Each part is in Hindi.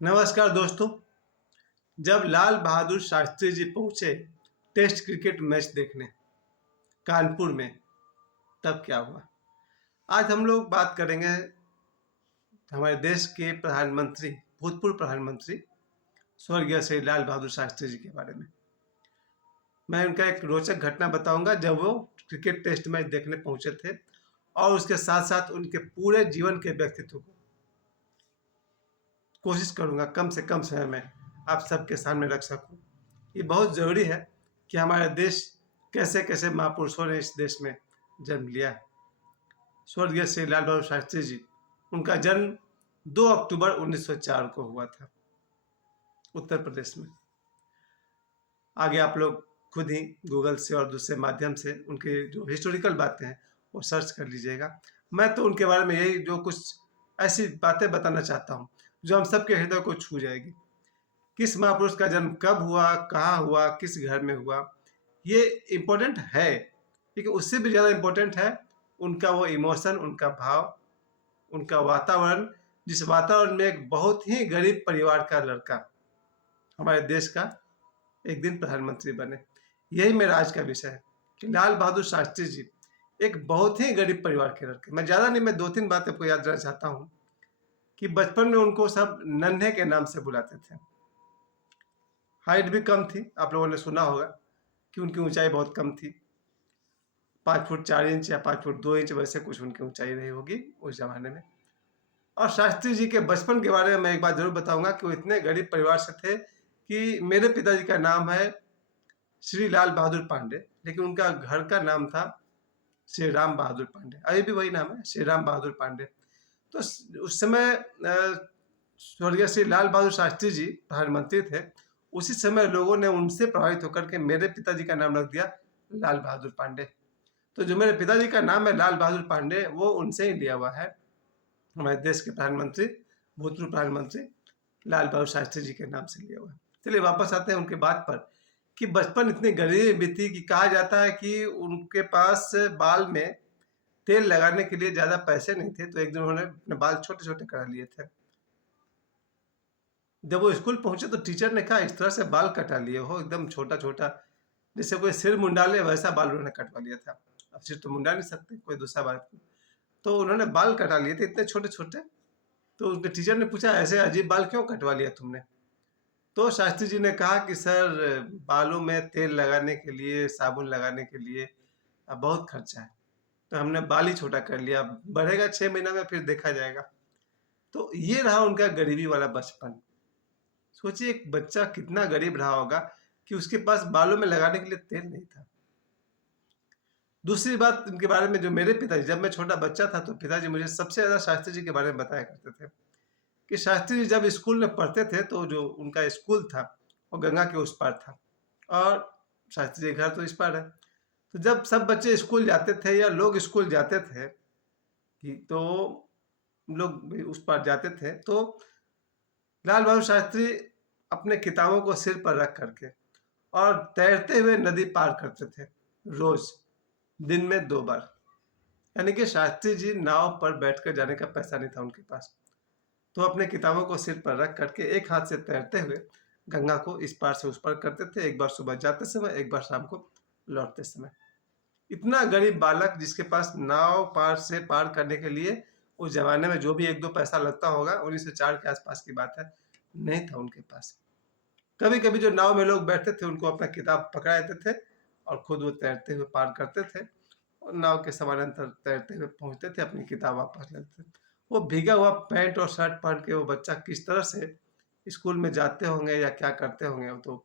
नमस्कार दोस्तों। जब लाल बहादुर शास्त्री जी पहुंचे टेस्ट क्रिकेट मैच देखने कानपुर में, तब क्या हुआ? आज हम लोग बात करेंगे हमारे देश के प्रधानमंत्री, भूतपूर्व प्रधानमंत्री स्वर्गीय श्री लाल बहादुर शास्त्री जी के बारे में। मैं उनका एक रोचक घटना बताऊंगा जब वो क्रिकेट टेस्ट मैच देखने पहुंचे थे, और उसके साथ साथ उनके पूरे जीवन के व्यक्तित्व को कोशिश करूंगा कम से कम समय में आप सबके सामने रख सकूं। ये बहुत ज़रूरी है कि हमारे देश कैसे कैसे महापुरुषों ने इस देश में जन्म लिया है। स्वर्गीय श्री लाल बहादुर शास्त्री जी, उनका जन्म 2 अक्टूबर 1904 को हुआ था उत्तर प्रदेश में। आगे आप लोग खुद ही गूगल से और दूसरे माध्यम से उनके जो हिस्टोरिकल बातें हैं वो सर्च कर लीजिएगा। मैं तो उनके बारे में यही जो कुछ ऐसी बातें बताना चाहता हूँ जो हम सबके हृदय को छू जाएगी। किस महापुरुष का जन्म कब हुआ, कहाँ हुआ, किस घर में हुआ, ये इम्पोर्टेंट है, लेकिन उससे भी ज़्यादा इम्पोर्टेंट है उनका वो इमोशन, उनका भाव, उनका वातावरण, जिस वातावरण में एक बहुत ही गरीब परिवार का लड़का हमारे देश का एक दिन प्रधानमंत्री बने। यही मेरा आज का विषय है कि लाल बहादुर शास्त्री जी एक बहुत ही गरीब परिवार के लड़के। मैं ज़्यादा नहीं, मैं 2-3 बातें आपको याद रखना चाहता हूँ कि बचपन में उनको सब नन्हे के नाम से बुलाते थे। हाइट भी कम थी, आप लोगों ने सुना होगा कि उनकी ऊंचाई बहुत कम थी, 5 फुट 4 इंच या 5 फुट 2 इंच, वैसे कुछ उनकी ऊंचाई रही होगी उस जमाने में। और शास्त्री जी के बचपन के बारे में मैं एक बात जरूर बताऊंगा कि वो इतने गरीब परिवार से थे कि मेरे पिताजी का नाम है श्री लाल बहादुर पांडे, लेकिन उनका घर का नाम था श्री राम बहादुर पांडे। अभी भी वही नाम है, श्री राम बहादुर पांडे। तो उस समय स्वर्गीय श्री लाल बहादुर शास्त्री जी प्रधानमंत्री थे। उसी समय लोगों ने उनसे प्रभावित होकर के मेरे पिताजी का नाम रख दिया लाल बहादुर पांडे। तो जो मेरे पिताजी का नाम है लाल बहादुर पांडे, वो उनसे ही लिया हुआ है, हमारे देश के प्रधानमंत्री, भूतपूर्व प्रधानमंत्री लाल बहादुर शास्त्री जी के नाम से लिया हुआ है। चलिए वापस आते हैं उनके बात पर कि बचपन इतनी गरीब बीती कि कहा जाता है कि उनके पास बाल में तेल लगाने के लिए ज़्यादा पैसे नहीं थे, तो एक दिन उन्होंने अपने बाल छोटे छोटे करा लिए थे। जब वो स्कूल पहुंचे तो टीचर ने कहा, इस तरह से बाल कटा लिए हो, एकदम छोटा छोटा, जैसे कोई सिर मुंडा ले वैसा बाल उन्होंने कटवा लिया था। अब सिर तो मुंडा नहीं सकते, कोई दूसरा बात। तो उन्होंने बाल कटा लिए थे इतने छोटे छोटे। तो उनके टीचर ने पूछा, ऐसे अजीब बाल क्यों कटवा लिया तुमने? तो शास्त्री जी ने कहा कि सर, बालों में तेल लगाने के लिए, साबुन लगाने के लिए अब बहुत खर्चा है, तो हमने बाल ही छोटा कर लिया, बढ़ेगा 6 महीना में फिर देखा जाएगा। तो ये रहा उनका गरीबी वाला बचपन। सोचिए एक बच्चा कितना गरीब रहा होगा कि उसके पास बालों में लगाने के लिए तेल नहीं था। दूसरी बात इनके बारे में, जो मेरे पिताजी, जब मैं छोटा बच्चा था तो पिताजी मुझे सबसे ज़्यादा शास्त्री जी के बारे में बताया करते थे कि शास्त्री जी जब स्कूल में पढ़ते थे तो जो उनका स्कूल था वो गंगा के उस पार था और शास्त्री जी का घर तो इस पार है। तो जब सब बच्चे स्कूल जाते थे या लोग स्कूल जाते थे कि तो लोग भी उस पार जाते थे, तो लाल बहादुर शास्त्री अपने किताबों को सिर पर रख करके और तैरते हुए नदी पार करते थे रोज, दिन में 2 बार। यानी कि शास्त्री जी नाव पर बैठकर जाने का पैसा नहीं था उनके पास, तो अपने किताबों को सिर पर रख करके एक हाथ से तैरते हुए गंगा को इस पार से उस पार करते थे, एक बार सुबह जाते समय, एक बार शाम को लौटते समय। इतना गरीब बालक जिसके पास नाव पार से पार करने के लिए उस जमाने में जो भी 1-2 पैसा लगता होगा, 1904 के आसपास की बात है, नहीं था उनके पास। कभी कभी जो नाव में लोग बैठते थे उनको अपना किताब पकड़ा देते थे और खुद वो तैरते हुए पार करते थे और नाव के समानांतर तैरते हुए पहुंचते थे, अपनी किताब वापस लेते थे। वो भीगा हुआ पैंट और शर्ट पहन के वो बच्चा किस तरह से स्कूल में जाते होंगे या क्या करते होंगे, वो तो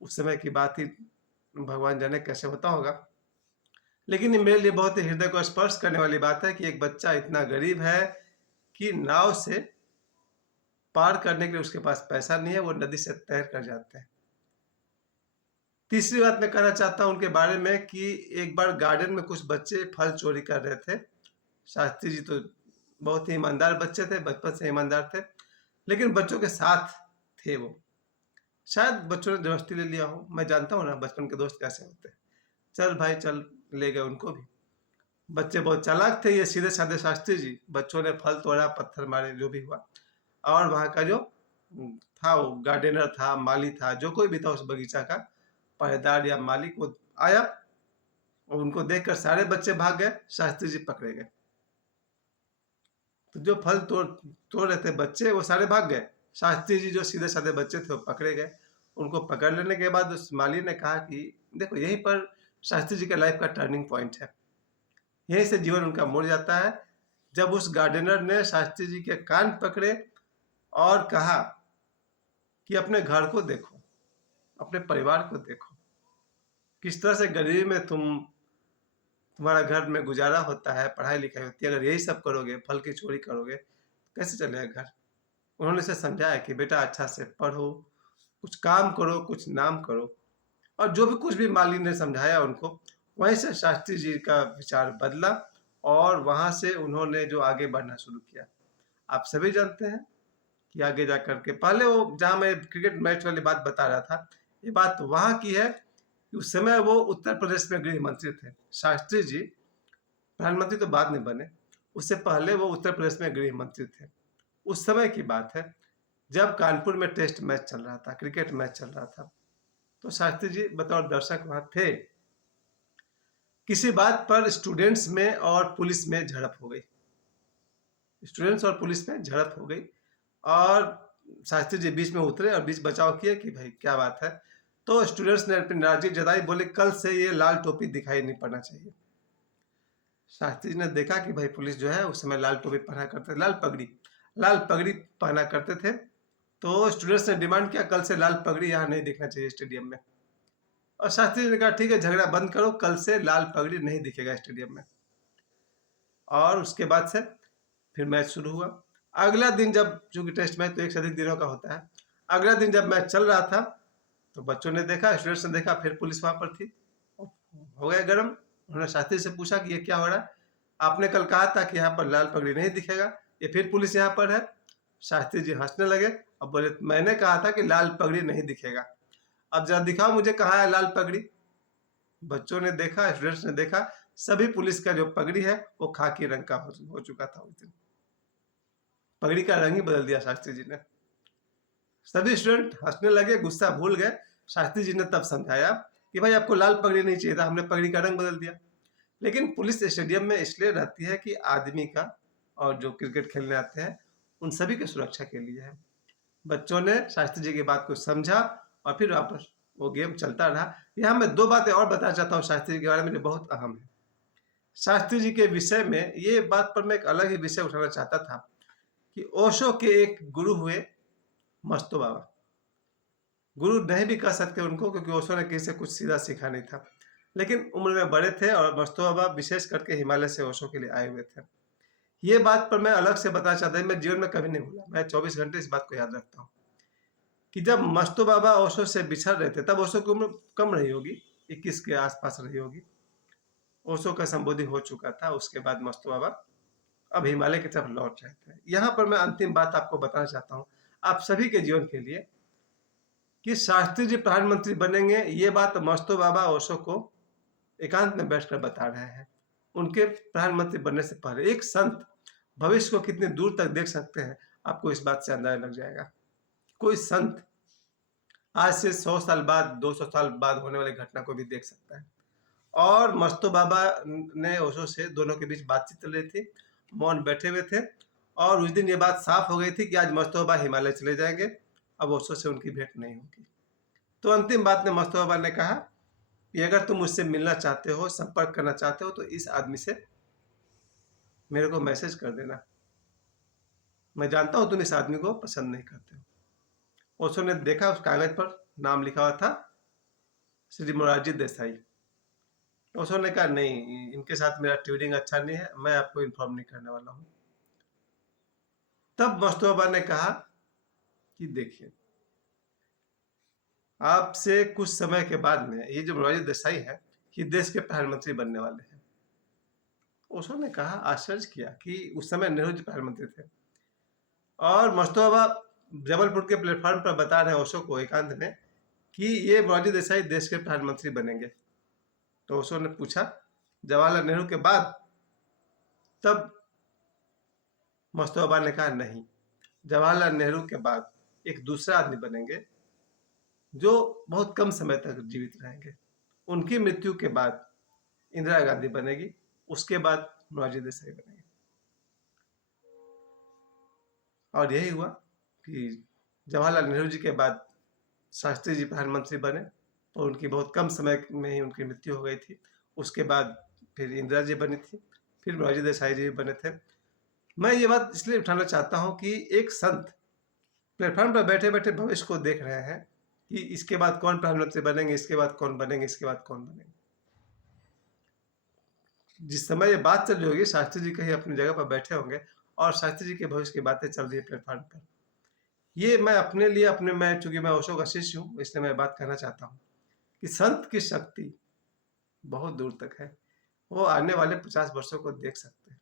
उस समय की बात ही भगवान जाने कैसे होता होगा। लेकिन ये मेरे लिए बहुत ही हृदय को स्पर्श करने वाली बात है कि एक बच्चा इतना गरीब है कि नाव से पार करने के लिए उसके पास पैसा नहीं है, वो नदी से तैर कर जाते हैं। तीसरी बात मैं कहना चाहता हूँ उनके बारे में कि एक बार गार्डन में कुछ बच्चे फल चोरी कर रहे थे। शास्त्री जी तो बहुत ही ईमानदार बच्चे थे, बचपन से ईमानदार थे, लेकिन बच्चों के साथ थे वो। शायद बच्चों ने जबरदस्ती ले लिया हो, मैं जानता हूँ ना बचपन के दोस्त कैसे होते हैं। चल भाई चल, ले गए उनको भी। बच्चे बहुत चालाक थे ये सीधे साधे शास्त्री जी, बच्चों ने फल तोड़ा, पत्थर मारे, जो भी हुआ, और वहाँ का जो था, वो गार्डनर था, माली था, जो कोई भी था उस बगीचा का पहरेदार या मालिक, वो आया और उनको देखकर सारे बच्चे भाग गए, शास्त्री जी पकड़े गए। तो जो फल तोड़ तोड़ रहे थे बच्चे वो सारे भाग गए, शास्त्री जी जो सीधे साधे बच्चे थे वो पकड़े गए। उनको पकड़ लेने के बाद उस माली ने कहा कि देखो यहीं पर शास्त्री जी का लाइफ का टर्निंग पॉइंट है, यहीं से जीवन उनका मुड़ जाता है, जब उस गार्डनर ने शास्त्री जी के कान पकड़े और कहा कि अपने घर को देखो, अपने परिवार को देखो, किस तरह से गरीबी में तुम्हारा घर में गुजारा होता है, पढ़ाई लिखाई होती है, अगर यही सब करोगे, फल की चोरी करोगे, कैसे चलेगा घर। उन्होंने उसे समझाया कि बेटा अच्छा से पढ़ो, कुछ काम करो, कुछ नाम करो। और जो भी कुछ भी माली ने समझाया उनको, वहीं से शास्त्री जी का विचार बदला और वहां से उन्होंने जो आगे बढ़ना शुरू किया। आप सभी जानते हैं कि आगे जा करके, पहले वो जहाँ मैं क्रिकेट मैच वाली बात बता रहा था, ये बात वहाँ की है कि उस समय वो उत्तर प्रदेश में गृह मंत्री थे। शास्त्री जी प्रधानमंत्री तो बाद में बने, उससे पहले वो उत्तर प्रदेश में गृह मंत्री थे। उस समय की बात है जब कानपुर में टेस्ट मैच चल रहा था, क्रिकेट मैच चल रहा था, तो शास्त्री जी बतौर दर्शक वहां थे। किसी बात पर स्टूडेंट्स में और पुलिस में झड़प हो गई, स्टूडेंट्स और पुलिस में झड़प हो गई और शास्त्री जी बीच में उतरे और बीच बचाव किए कि भाई क्या बात है। तो स्टूडेंट्स ने अपनी नाराजगी जताई, बोले कल से ये लाल टोपी दिखाई नहीं पड़ना चाहिए। शास्त्री जी ने देखा कि भाई पुलिस जो है उस समय लाल टोपी पहना करते, लाल पगड़ी पहना करते थे। तो स्टूडेंट्स ने डिमांड किया कल से लाल पगड़ी यहाँ नहीं दिखना चाहिए स्टेडियम में। और शास्त्री जी ने कहा ठीक है झगड़ा बंद करो, कल से लाल पगड़ी नहीं दिखेगा स्टेडियम में। और उसके बाद से फिर मैच शुरू हुआ। अगला दिन जब, चूंकि टेस्ट मैच तो एक से अधिक दिनों का होता है, अगला दिन जब मैच चल रहा था तो बच्चों ने देखा, स्टूडेंट्स ने देखा, फिर पुलिस वहां पर थी, हो गया गर्म। उन्होंने शास्त्री से पूछा कि ये क्या हो रहा है, आपने कल कहा था कि यहाँ पर लाल पगड़ी नहीं दिखेगा, ये फिर पुलिस यहाँ पर है। शास्त्री जी हंसने लगे और बोले मैंने कहा था कि लाल पगड़ी नहीं दिखेगा, अब जरा दिखाओ मुझे कहाँ है लाल पगड़ी। बच्चों ने देखा, स्टूडेंट्स ने देखा, सभी पुलिस का जो पगड़ी है वो खाकी रंग का हो चुका था उस दिन। पगड़ी का रंग ही बदल दिया शास्त्री जी ने। सभी स्टूडेंट हंसने लगे, गुस्सा भूल गए। शास्त्री जी ने तब समझाया कि भाई आपको लाल पगड़ी नहीं चाहिए था, हमने पगड़ी का रंग बदल दिया। लेकिन पुलिस स्टेडियम में इसलिए रहती है कि आदमी का और जो क्रिकेट खेलने आते हैं उन सभी की सुरक्षा के लिए है। बच्चों ने शास्त्री जी की बात को समझा और फिर वापस वो गेम चलता रहा। यहाँ मैं दो बातें और बताना चाहता हूँ शास्त्री जी के बारे में जो बहुत अहम है। शास्त्री जी के विषय में ये बात पर मैं एक अलग ही विषय उठाना चाहता था कि ओशो के एक गुरु हुए मस्तो बाबा। गुरु नहीं भी कह सकते उनको, क्योंकि ओशो ने किसी से कुछ सीधा सीखा नहीं था, लेकिन उम्र में बड़े थे और मस्तो बाबा विशेष करके हिमालय से ओशो के लिए आए हुए थे। ये बात पर मैं अलग से बताना चाहता हूँ, मैं जीवन में कभी नहीं भूला, मैं 24 घंटे इस बात को याद रखता हूँ कि जब मस्तो बाबा ओशो से बिछड़ रहे थे तब ओशो की उम्र कम रही होगी, 21 के आसपास रही होगी। ओशो का संबोधि हो चुका था। उसके बाद मस्तो बाबा अब हिमालय की तरफ लौट रहे थे। यहाँ पर मैं अंतिम बात आपको बताना चाहता हूँ आप सभी के जीवन के लिए कि शास्त्री जी प्रधानमंत्री बनेंगे, ये बात मस्तो बाबा ओशो को एकांत में बैठकर बता रहे हैं। उनके प्रधानमंत्री बनने से पहले एक संत भविष्य को कितनी दूर तक देख सकते हैं, आपको इस बात से अंदाजा लग जाएगा। कोई संत आज से 100 साल बाद, 200 साल बाद होने वाली घटना को भी देख सकता है। और मस्तो बाबा ने ओशो से, दोनों के बीच बातचीत चल रही थी, मौन बैठे हुए थे और उस दिन ये बात साफ हो गई थी कि आज मस्तो बाबा हिमालय चले जाएंगे, अब ओशो से उनकी भेंट नहीं होगी। तो अंतिम बात में मस्तो बाबा ने कहा कि अगर तुम मुझसे मिलना चाहते हो, संपर्क करना चाहते हो, तो इस आदमी से मेरे को मैसेज कर देना, मैं जानता हूं तुम इस आदमी को पसंद नहीं करते हो। ओशो ने देखा, उस कागज पर नाम लिखा हुआ था श्री मोरारजी देसाई। ओशो ने कहा नहीं, इनके साथ मेरा ट्यूरिंग अच्छा नहीं है, मैं आपको इन्फॉर्म नहीं करने वाला हूं। तब मस्तो बाबा ने कहा कि देखिए, आपसे कुछ समय के बाद में ये जो मोरारजी देसाई है, ये देश के प्रधानमंत्री बनने वाले हैं। ओशो ने कहा, आश्चर्य किया कि उस समय नेहरू जी प्रधानमंत्री थे और मस्तो बाबा जबलपुर के प्लेटफॉर्म पर बता रहे हैं ओशो को एकांत में कि ये मोरारजी देसाई देश के प्रधानमंत्री बनेंगे। तो ओशो ने पूछा जवाहरलाल नेहरू के बाद? तब मस्तो बाबा ने कहा नहीं, जवाहरलाल नेहरू के बाद। एक दूसरा आदमी बनेंगे जो बहुत कम समय तक जीवित रहेंगे। उनकी मृत्यु के बाद इंदिरा गांधी बनेगी, उसके बाद मोरारजी देसाई बनेंगे। और यही हुआ कि जवाहरलाल नेहरू जी के बाद शास्त्री जी प्रधानमंत्री बने और उनकी बहुत कम समय में ही उनकी मृत्यु हो गई थी। उसके बाद फिर इंदिरा जी बनी थी, फिर मोरारजी देसाई जी बने थे। मैं ये बात इसलिए उठाना चाहता हूँ कि एक संत प्लेटफॉर्म पर बैठे बैठे भविष्य को देख रहे हैं कि इसके बाद कौन प्रधानमंत्री बनेंगे, इसके बाद कौन बनेंगे, इसके बाद कौन बनेंगे। जिस समय ये बात चल रही होगी, शास्त्री जी कहीं अपनी जगह पर बैठे होंगे और शास्त्री जी के भविष्य की बातें चल रही है प्लेटफॉर्म पर। ये मैं अपने लिए मैं चूंकि मैं ओशो का शिष्य हूँ, इसलिए मैं बात कहना चाहता हूँ कि संत की शक्ति बहुत दूर तक है, वो आने वाले 50 वर्षों को देख सकते हैं।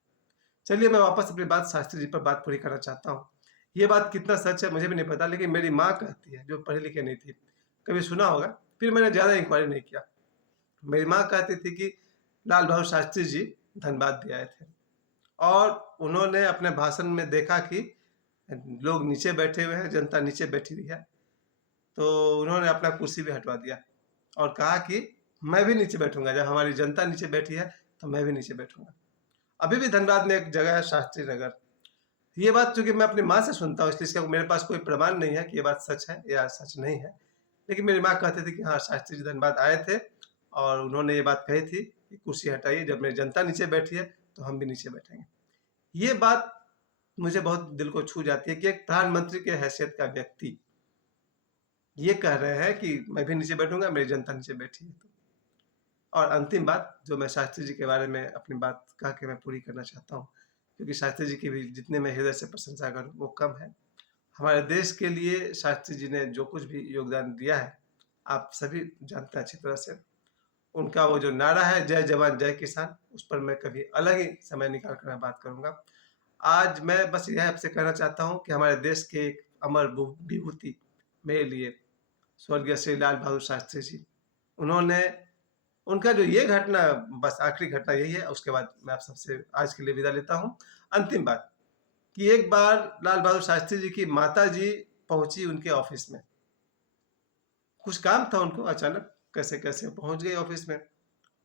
चलिए मैं वापस अपनी बात शास्त्री जी पर बात पूरी करना चाहता हूँ। ये बात कितना सच है मुझे भी नहीं पता, लेकिन मेरी माँ कहती है, जो पढ़ी लिखी नहीं थी, कभी सुना होगा, फिर मैंने ज़्यादा इंक्वायरी नहीं किया। मेरी माँ कहती थी कि लाल बहादुर शास्त्री जी धनबाद भी आए थे और उन्होंने अपने भाषण में देखा कि लोग नीचे बैठे हुए हैं, जनता नीचे बैठी हुई है, तो उन्होंने अपना कुर्सी भी हटवा दिया और कहा कि मैं भी नीचे बैठूंगा, जब हमारी जनता नीचे बैठी है तो मैं भी नीचे बैठूंगा। अभी भी धनबाद में एक जगह है शास्त्री नगर। ये बात चूंकि मैं अपनी माँ से सुनता हूँ, इसलिए इसका मेरे पास कोई प्रमाण नहीं है कि ये बात सच है या सच नहीं है, लेकिन मेरी माँ कहती थी कि हाँ शास्त्री जी धनबाद आए थे और उन्होंने ये बात कही थी कि कुर्सी हटाइए, जब मेरी जनता नीचे बैठी है तो हम भी नीचे बैठेंगे। ये बात मुझे बहुत दिल को छू जाती है कि एक प्रधानमंत्री के हैसियत का व्यक्ति ये कह रहे हैं कि मैं भी नीचे बैठूंगा, मेरी जनता नीचे बैठी है। और अंतिम बात जो मैं शास्त्री जी के बारे में अपनी बात कह के मैं पूरी करना चाहता हूँ, क्योंकि शास्त्री जी की भी जितने मैं हृदय से प्रशंसा करूँ वो कम है। हमारे देश के लिए शास्त्री जी ने जो कुछ भी योगदान दिया है, आप सभी जानते हैं अच्छी तरह से। उनका वो जो नारा है जय जवान जय किसान, उस पर मैं कभी अलग ही समय निकाल कर मैं बात करूँगा। आज मैं बस यह आपसे कहना चाहता हूँ कि हमारे देश के एक अमर विभूति मेरे लिए स्वर्गीय श्री लाल बहादुर शास्त्री जी, उन्होंने उनका जो ये घटना, बस आखिरी घटना यही है, उसके बाद मैं आप सबसे आज के लिए विदा लेता हूँ। अंतिम बात कि एक बार लाल बहादुर शास्त्री जी की माता जी पहुंची उनके ऑफिस में, कुछ काम था उनको, अचानक कैसे कैसे पहुंच गए ऑफिस में।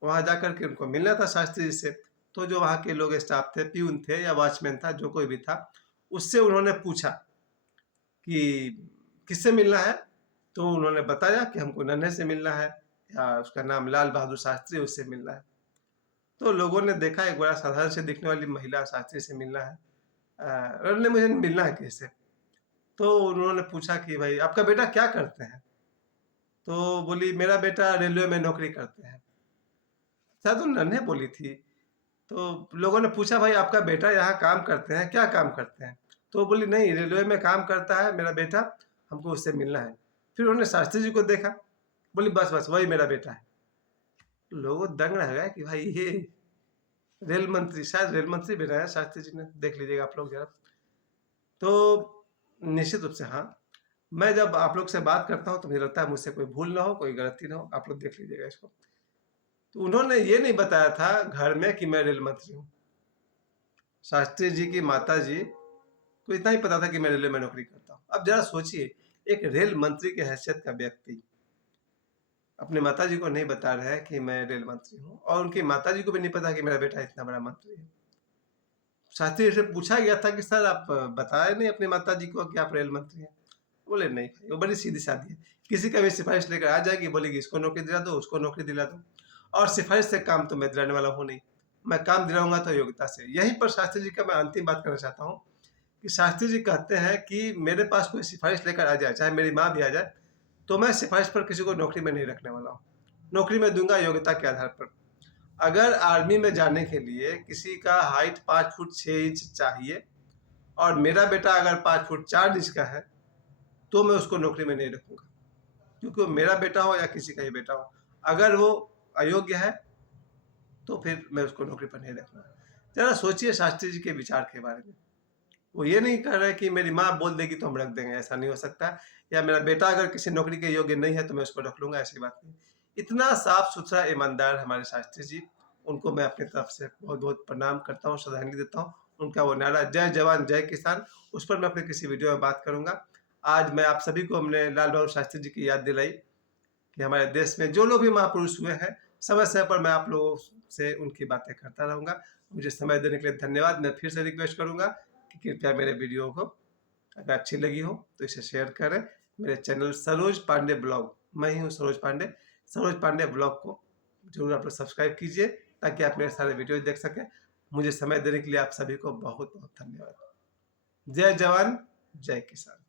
वहां जाकर के उनको मिलना था शास्त्री जी से, तो जो वहां के लोग स्टाफ थे, प्यून थे या वॉचमैन था, जो कोई भी था, उससे उन्होंने पूछा कि किससे मिलना है, तो उन्होंने बताया कि हमको नन्हे से मिलना है, या उसका नाम लाल बहादुर शास्त्री, उससे मिलना है। तो लोगों ने देखा एक बड़ा साधारण से दिखने वाली महिला शास्त्री से मिलना है, उन्होंने मुझे मिलना है किससे, तो उन्होंने पूछा कि भाई आपका बेटा क्या करते हैं, तो बोली मेरा बेटा रेलवे में नौकरी करते हैं। शायद वो नन्हे बोली थी। तो लोगों ने पूछा भाई आपका बेटा यहाँ काम करते हैं, क्या काम करते हैं, तो वो बोली नहीं रेलवे में काम करता है मेरा बेटा, हमको उससे मिलना है। फिर उन्होंने शास्त्री जी को देखा, बोली बस बस वही मेरा बेटा है। लोगों दंग रह गए कि भाई ये रेल मंत्री, शायद रेल मंत्री बनाया शास्त्री जी ने, देख लीजिएगा आप लोग जरा। तो निश्चित रूप से हाँ, मैं जब आप लोग से बात करता हूँ तो मुझे लगता है मुझसे कोई भूल ना हो, कोई गलती ना हो, आप लोग देख लीजिएगा इसको। तो उन्होंने ये नहीं बताया था घर में कि मैं रेल मंत्री हूँ। शास्त्री जी की माता जी को इतना ही पता था कि मैं रेलवे में नौकरी करता हूँ। अब जरा सोचिए, एक रेल मंत्री की हैसियत का व्यक्ति अपने माता जी को नहीं बता रहा है कि मैं रेल मंत्री हूँ, और उनकी माता जी को भी नहीं पता कि मेरा बेटा इतना बड़ा मंत्री है। शास्त्री जी से पूछा गया था कि सर आप बताए नहीं अपनी माता जी को कि आप रेल मंत्री हैं, बोले नहीं भाई, वो बड़ी सीधी सादी है, किसी का भी सिफारिश लेकर आ जाएगी, बोलेगी इसको नौकरी दिला दो, उसको नौकरी दिला दो, और सिफारिश से काम तो मैं दिलाने वाला हूँ नहीं, मैं काम दिलाऊंगा तो योग्यता से। यहीं पर शास्त्री जी का मैं अंतिम बात करना चाहता हूँ कि शास्त्री जी कहते हैं कि मेरे पास कोई सिफारिश लेकर आ जाए, चाहे मेरी माँ भी आ जाए, तो मैं सिफारिश पर किसी को नौकरी में नहीं रखने वाला हूँ, नौकरी में दूंगा योग्यता के आधार पर। अगर आर्मी में जाने के लिए किसी का हाइट 5 फुट 6 इंच चाहिए और मेरा बेटा अगर 5 फुट 4 इंच का है, तो मैं उसको नौकरी में नहीं रखूंगा, क्योंकि वो मेरा बेटा हो या किसी का ही बेटा हो, अगर वो अयोग्य है तो फिर मैं उसको नौकरी पर नहीं रखूंगा। जरा सोचिए शास्त्री जी के विचार के बारे में। वो ये नहीं कह रहे कि मेरी माँ बोल देगी तो हम रख देंगे, ऐसा नहीं हो सकता, या मेरा बेटा अगर किसी नौकरी के योग्य नहीं है तो मैं उसको रख लूंगा, ऐसी बात नहीं। इतना साफ सुथरा ईमानदार हमारे शास्त्री जी, उनको मैं अपनी तरफ से बहुत बहुत प्रणाम करता हूँ, श्रद्धांजलि देता हूँ। उनका वो नारा जय जवान जय किसान, उस पर मैं अपने किसी वीडियो में बात करूंगा। आज मैं आप सभी को हमने लाल बहादुर शास्त्री जी की याद दिलाई कि हमारे देश में जो लोग भी महापुरुष हुए हैं, समय समय पर मैं आप लोगों से उनकी बातें करता रहूँगा। मुझे समय देने के लिए धन्यवाद। मैं फिर से रिक्वेस्ट करूँगा कि कृपया मेरे वीडियो को अगर अच्छी लगी हो तो इसे शेयर करें। मेरे चैनल सरोज पांडे ब्लॉग, मैं ही हूँ सरोज पांडे ब्लॉग को जरूर आप लोग सब्सक्राइब कीजिए ताकि आप मेरे सारे वीडियो देख सकें। मुझे समय देने के लिए आप सभी को बहुत बहुत धन्यवाद। जय जवान जय किसान।